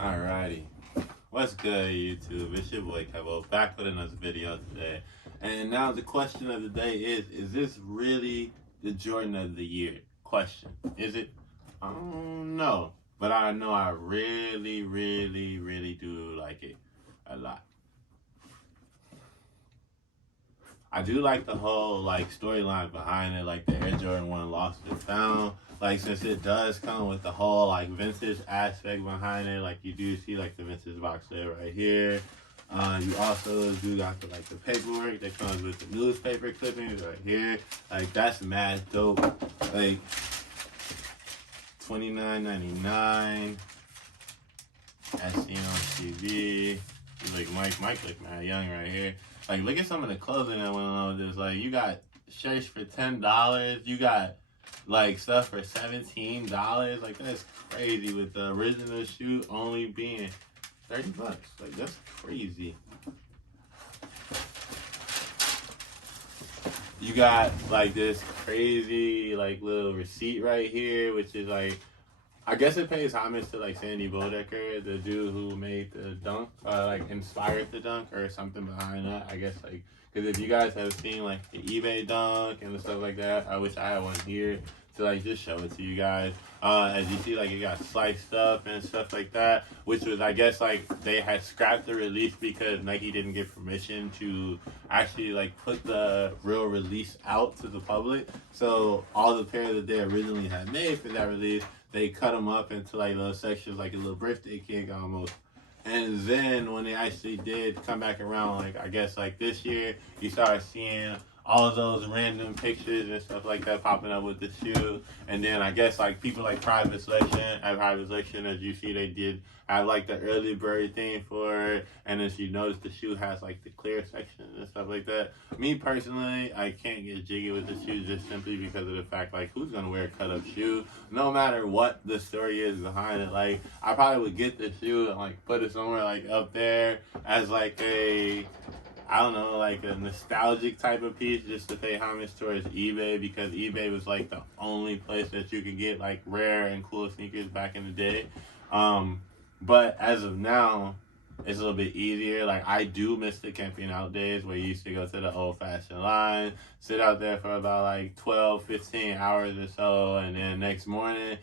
Alrighty. What's good, YouTube? It's your boy Kevo, back with another video today. And now the question of the day is this really the Jordan of the year? Question. Is it? I don't know. But I know I really do like it a lot. I do like the whole storyline behind it, like the Air Jordan 1 Lost and Found. Like since it does come with the whole vintage aspect behind it, like you do see the vintage box there right here. You also do got the paperwork that comes with the newspaper clippings right here. Like that's mad dope. Like $29.99 as seen on TV. Mike look mad young right here. Like look at some of the clothing that went along with this. Like you got shirts for $10. You got stuff for $17. Like that's crazy with the original shoe only being $30. Like that's crazy. You got this crazy little receipt right here, which is I guess it pays homage to Sandy Bodecker, the dude who made the dunk, inspired the dunk or something behind that. I guess because if you guys have seen the eBay dunk and the stuff like that, I wish I had one here to just show it to you guys. As you see, it got sliced up and stuff like that, which was I guess they had scrapped the release because Nike didn't get permission to actually put the real release out to the public. So all the pairs that they originally had made for that release, they cut them up into little sections, like a little birthday cake almost. And then when they actually did come back around, I guess this year, you started seeing all of those random pictures and stuff like that popping up with the shoe. And then I guess people like Private Selection, as you see, they did have the early bird thing for it. And as you notice, the shoe has the clear section and stuff like that. Me personally, I can't get jiggy with the shoe just simply because of the fact who's gonna wear a cut up shoe? No matter what the story is behind it. I probably would get the shoe and put it somewhere up there as I don't know, a nostalgic type of piece just to pay homage towards eBay, because eBay was the only place that you could get rare and cool sneakers back in the day. But as of now, it's a little bit easier. I do miss the camping out days where you used to go to the old fashioned line, sit out there for about 12, 15 hours or so, and then next morning,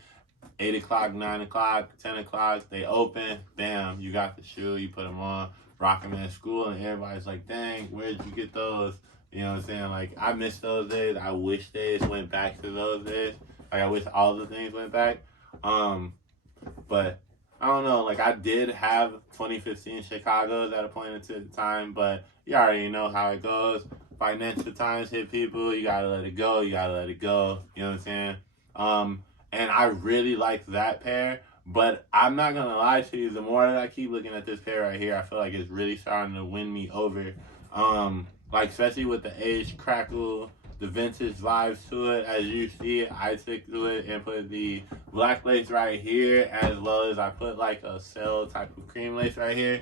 8 o'clock, 9 o'clock, 10 o'clock, they open, bam, you got the shoe, you put them on, rock them at school, and everybody's like, dang, where'd you get those? You know what I'm saying? I miss those days. I wish days went back to those days. I wish all the things went back. But I don't know. I did have 2015 Chicago's at a point in time, but you already know how it goes. Financial times hit people. You gotta let it go. You gotta let it go. You know what I'm saying? And I really like that pair. But I'm not going to lie to you, the more that I keep looking at this pair right here, I feel it's really starting to win me over. Especially with the age crackle, the vintage vibes to it. As you see, I took to it and put the black lace right here, as well as I put a cell type of cream lace right here.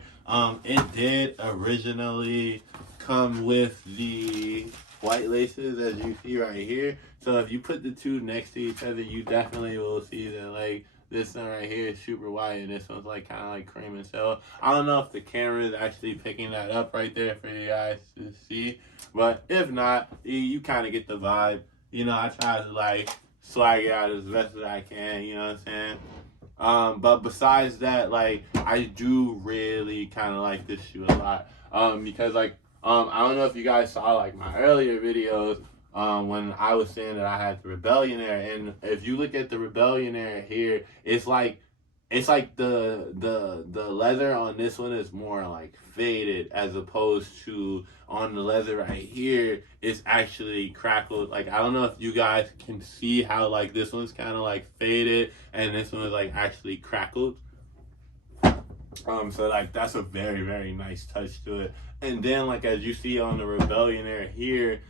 It did originally come with the white laces, as you see right here. So if you put the two next to each other, you definitely will see that this one right here is super white, and this one's kind of cream and cell. I don't know if the camera is actually picking that up right there for you guys to see, but if not, you kind of get the vibe. You know, I try to swag it out as best as I can. You know what I'm saying? But besides that, I do really kind of like this shoe a lot. Because I don't know if you guys saw my earlier videos. When I was saying that I had the Rebellionaire, and if you look at the Rebellionaire here, it's the leather on this one is more faded, as opposed to on the leather right here, it's actually crackled. I don't know if you guys can see how this one's kind of faded, and this one is actually crackled. So that's a very nice touch to it. And then as you see on the Rebellionaire here,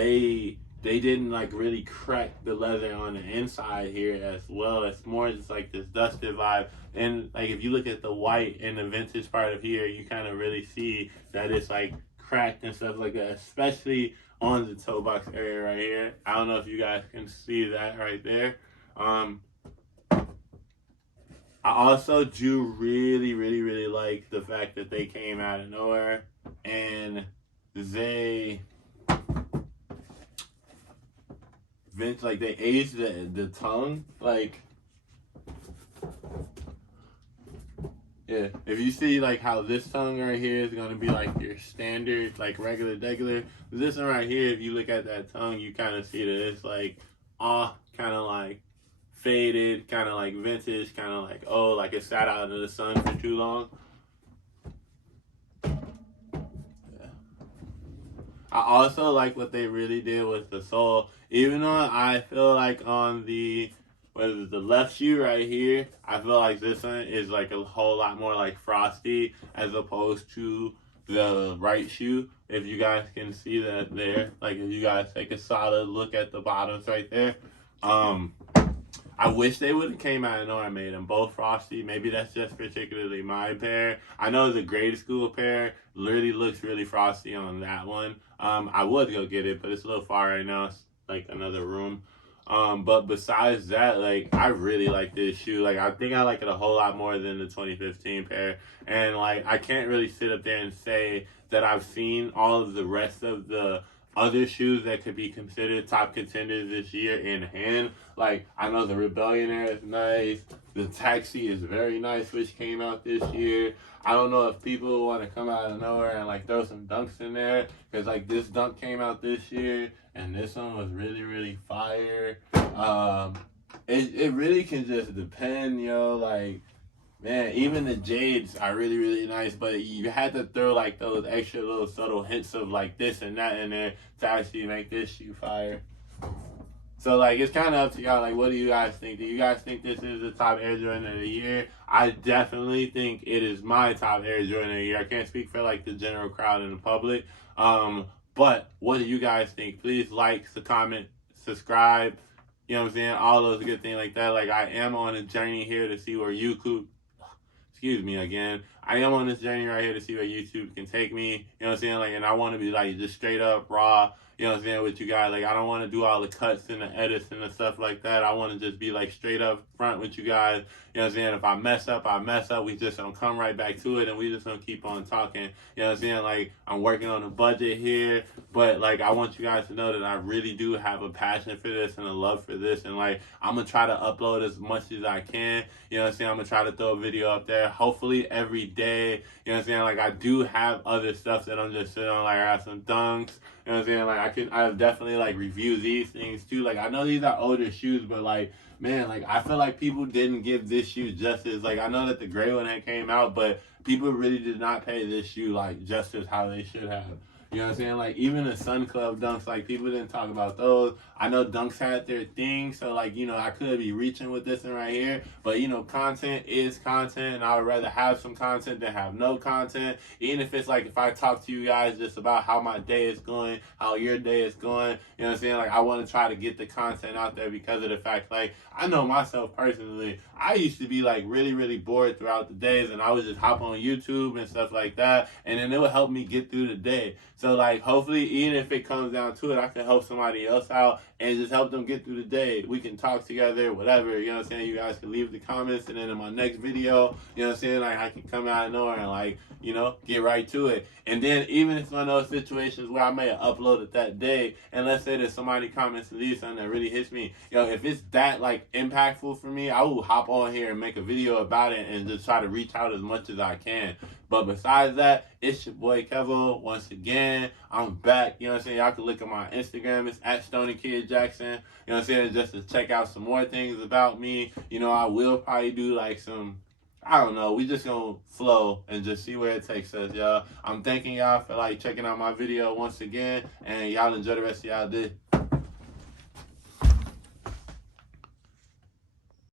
they didn't really crack the leather on the inside here as well. It's more just this dusted vibe. And if you look at the white and the vintage part of here, you kind of really see that it's cracked and stuff like that, especially on the toe box area right here. I don't know if you guys can see that right there. I also do really like the fact that they came out of nowhere and they like they aged the tongue. Like, yeah, if you see like how this tongue right here is gonna be like your standard, like regular, this one right here, if you look at that tongue, you kind of see that it's like, kind of like faded, kind of like vintage, kind of like, oh, like it sat out in the sun for too long. Yeah. I also like what they really did with the sole. Even though I feel like on the the left shoe right here, I feel like this one is like a whole lot more like frosty as opposed to the right shoe. If you guys can see that there, like if you guys take a solid look at the bottoms right there, I wish they would have came out of nowhere and made them both frosty. Maybe that's just particularly my pair. I know it's a grade school pair. Literally looks really frosty on that one. I would go get it, but it's a little far right now. It's like another room. But besides that, like, I really like this shoe. Like, I think I like it a whole lot more than the 2015 pair. And, like, I can't really sit up there and say that I've seen all of the rest of the other shoes that could be considered top contenders this year in hand. Like, I know the Rebellion Air is nice. The Taxi is very nice, which came out this year. I don't know if people want to come out of nowhere and, like, throw some dunks in there. Because, like, this dunk came out this year. And this one was really fire. It really can just depend, yo. Like, man, even the Jades are really nice, but you had to throw like those extra little subtle hints of like this and that in there to actually make this shoe fire. So like it's kind of up to y'all. Like, what do you guys think? Do you guys think this is the top Air Jordan of the year? I definitely think it is my top Air Jordan of the year. I can't speak for like the general crowd and the public. But what do you guys think? Please like, comment, subscribe. You know what I'm saying? All those good things like that. Like, I am on a journey here to see where YouTube, excuse me again. I am on this journey right here to see where YouTube can take me. You know what I'm saying? Like, and I want to be like just straight up raw. You know what I'm saying, with you guys. Like, I don't want to do all the cuts and the edits and the stuff like that. I want to just be like straight up front with you guys. You know what I'm saying? If I mess up, I mess up. We just don't come right back to it and we just don't keep on talking. You know what I'm saying? Like, I'm working on a budget here, but like I want you guys to know that I really do have a passion for this and a love for this. And like I'm gonna try to upload as much as I can. You know what I'm saying? I'm gonna try to throw a video up there, hopefully every day. You know what I'm saying? Like I do have other stuff that I'm just sitting on, like I have some dunks. You know what I'm saying? Like I definitely like review these things too. Like I know these are older shoes, but like, man, like I feel like people didn't give this shoe justice. Like I know that the gray one had came out, but people really did not pay this shoe like justice how they should have. You know what I'm saying? Like even the Sun Club dunks, like people didn't talk about those. I know dunks had their thing, so like, you know, I could be reaching with this one right here, but you know, content is content, and I would rather have some content than have no content. Even if it's like if I talk to you guys just about how my day is going, how your day is going, you know what I'm saying? Like I want to try to get the content out there because of the fact, like I know myself personally, I used to be like really bored throughout the days, and I would just hop on YouTube and stuff like that, and then it would help me get through the day. So like hopefully even if it comes down to it, I can help somebody else out and just help them get through the day. We can talk together, whatever, you know what I'm saying? You guys can leave the comments, and then in my next video, you know what I'm saying, like I can come out of nowhere and like, you know, get right to it. And then even if it's one of those situations where I may have uploaded that day, and let's say that somebody comments to leave something that really hits me, yo, if it's that like impactful for me, I will hop on here and make a video about it and just try to reach out as much as I can. But besides that, it's your boy Kevo. Once again, I'm back. You know what I'm saying? Y'all can look at my Instagram. It's at Stony Kid Jackson. You know what I'm saying? Just to check out some more things about me. You know, I will probably do like some, I don't know. We just gonna flow and just see where it takes us, y'all. I'm thanking y'all for like checking out my video once again. And y'all enjoy the rest of y'all day.